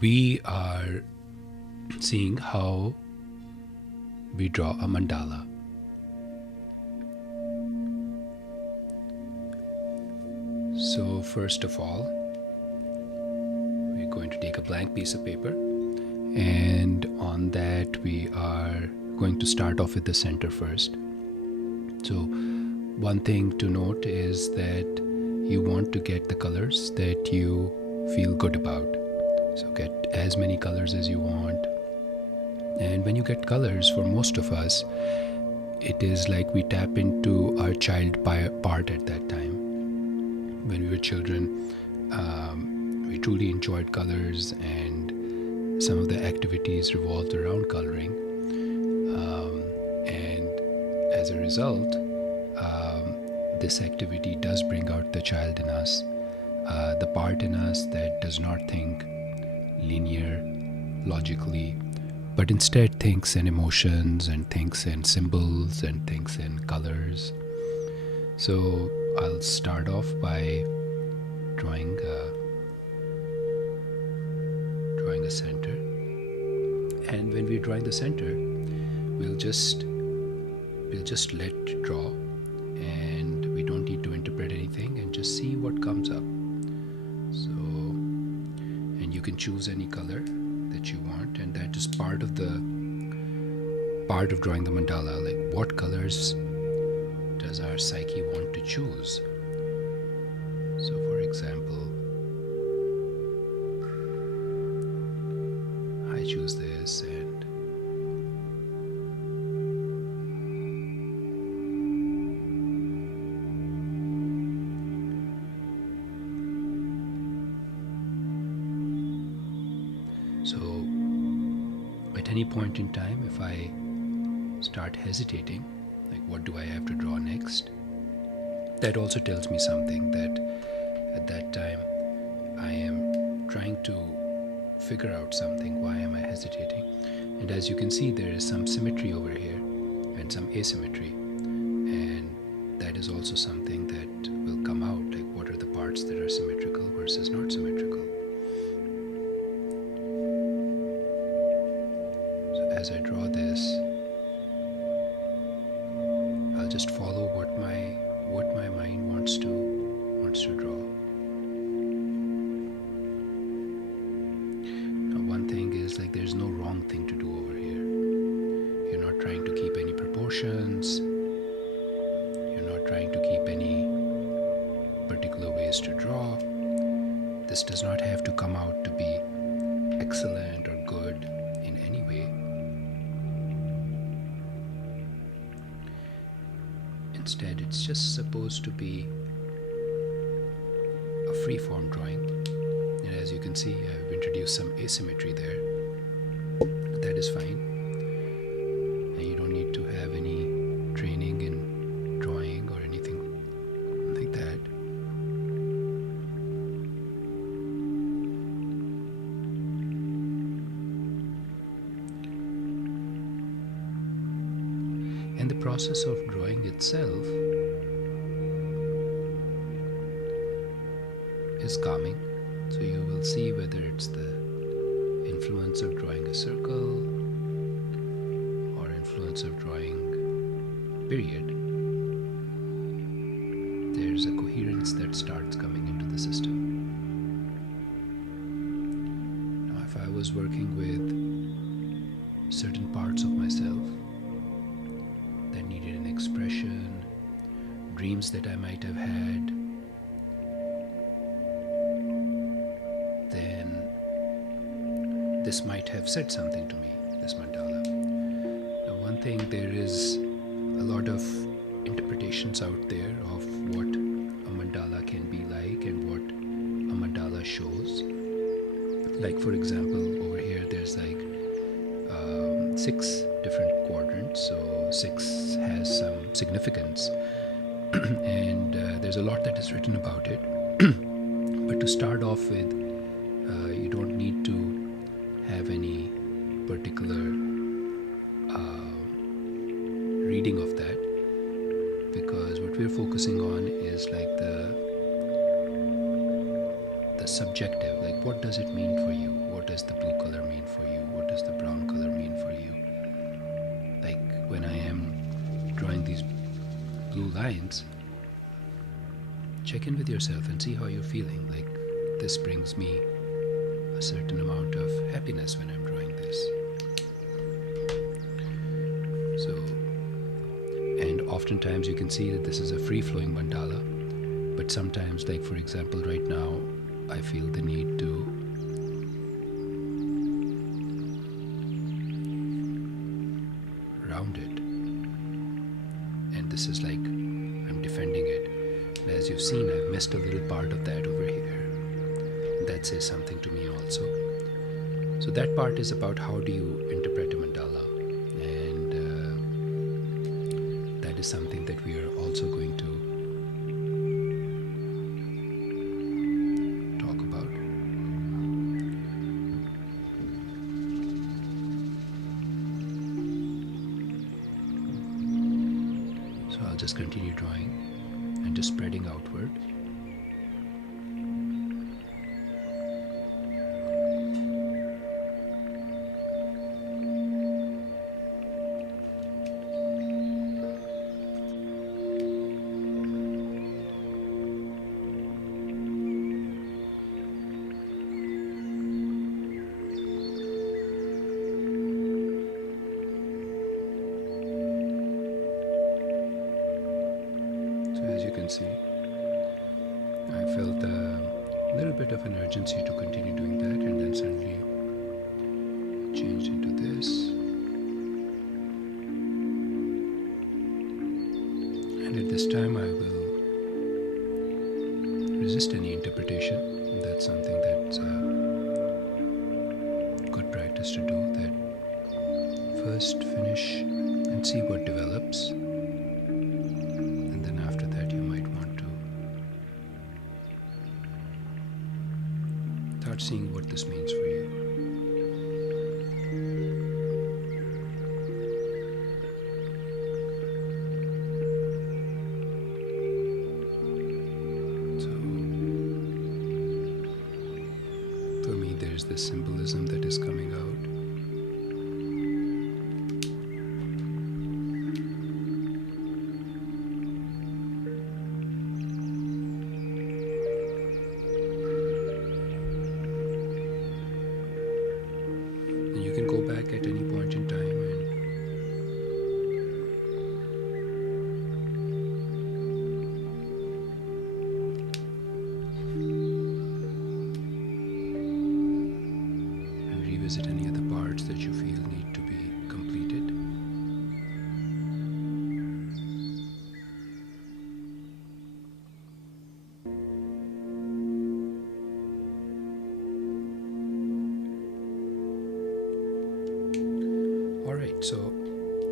We are seeing how we draw a mandala. So first of all, we're going to take a blank piece of paper, and on that we are going to start off with the center first. So one thing to note is that you want to get the colors that you feel good about. So get as many colors as you want. And when you get colors, for most of us, it is like we tap into our child part at that time. When we were children, we truly enjoyed colors, and some of the activities revolved around coloring. And as a result, this activity does bring out the child in us, the part in us that does not think linear, logically, but instead thinks in emotions and thinks in symbols and thinks in colors. So I'll start off by drawing a center, and when we're drawing the center, we'll just let draw, and we don't need to interpret anything, and just see what comes up. So, and you can choose any color that you want, and that is part of drawing the mandala. Like, what colors does our psyche want to choose? So for example, I choose this, and so at any point in time, if I start hesitating, like what do I have to draw next, that also tells me something, that at that time I am trying to figure out something. Why am I hesitating? And as you can see, there is some symmetry over here and some asymmetry, and that is also something that will come out, like what are the parts that are symmetrical versus not symmetrical. So as I draw this, I'll just follow what my mind wants to draw. Now, one thing is, like, there's no wrong thing to do over here. You're not trying to keep any proportions. You're not trying to keep any particular ways to draw. This does not have to come out to be excellent or good in any way. Instead, it's just supposed to be a free-form drawing. And as you can see, I've introduced some asymmetry there. But that is fine. And you don't need to have any training in drawing or anything like that. And the process of drawing itself is calming. So you will see whether it's the influence of drawing a circle or influence of drawing period. There's a coherence that starts coming into the system. Now, if I was working with certain parts of myself that needed an expression, dreams that I might have had, then this might have said something to me, this mandala. Now, one thing, there is a lot of interpretations out there of what a mandala can be like and what a mandala shows. Like, for example, over here there's like 6 different quadrants, so 6 has some significance and there's a lot that is written about it. But to start off with, you don't need to have any particular reading of that, because what we're focusing on is like the subjective, like what does it mean for you, what does the blue color mean for you? What does the brown color mean for you? Like when I am drawing these blue lines, check in with yourself and see how you're feeling. Like, this brings me a certain amount of happiness when I'm drawing this. So, and oftentimes you can see that this is a free-flowing mandala, but sometimes, like for example right now, I feel the need to round it, and this is like I'm defending it. And as you've seen, I've missed a little part of that over here. That says something to me also. So that part is about how do you interpret a mandala, and that is something that we are also going to talk about. So I'll just continue drawing and just spreading outward. As you can see, I felt a little bit of an urgency to continue doing that, and then suddenly changed into this. And at this time I will resist any interpretation. That's something that's good practice to do, that first finish and see what develops. Start seeing what this means for you. So, for me, there's this symbolism that is coming out. You can go back at any point in time and revisit any other parts that you feel need to be completed. Alright, so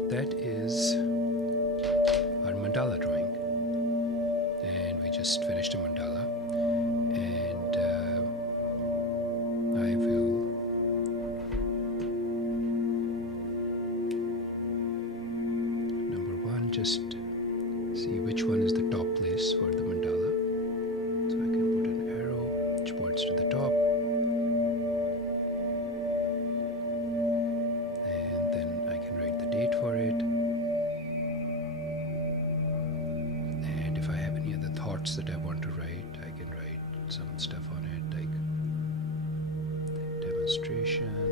that is our mandala drawing, and we just finished a mandala, and I will number one just see which one is the top place for the mandala. So I can put an arrow which points to the top. For it, and if I have any other thoughts that I want to write, I can write some stuff on it, like demonstration.